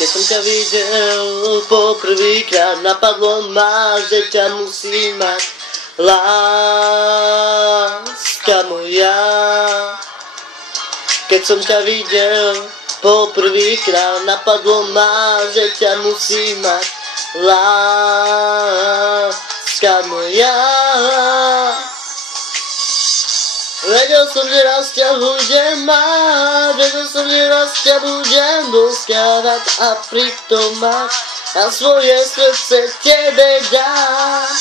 Keď som ťa videl poprvýkrát, napadlo ma, že ťa musí mať láska moja. Keď som ťa videl poprvýkrát, napadlo ma, že ťa musí mať láska moja. Vedel som, že raz ťa budem mať, vedel som, že raz ťa budem boskávať a pritom mať a svoje srdce tebe dám.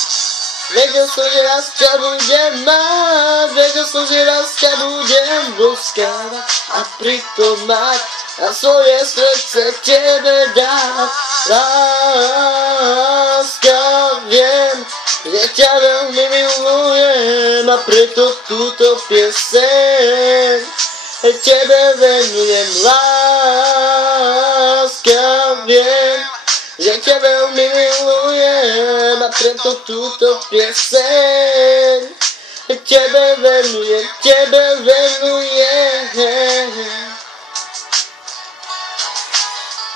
Vedel som, že raz ťa budem mať, vedel som, že raz ťa budem boskávať a pritom mať a svoje srdce tebe dám. Láska, viem, že ťa veľmi milujem a preto túto pieseň tebe venujem. Láska, viem, že ťa veľmi milujem a preto túto pieseň tebe venujem, tebe venujem.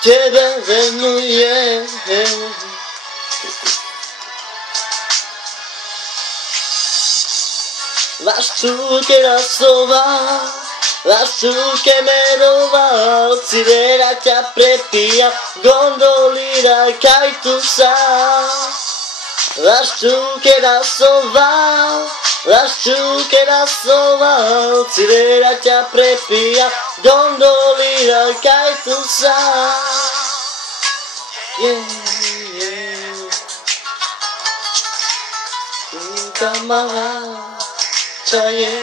Tebe venujem. Laščúke rasoval, laščúke meroval, Civera ťa prepíja, gondolíra kajtusa. Laščúke rasoval, Civera ťa prepíja, gondolíra kajtusa. Malá je,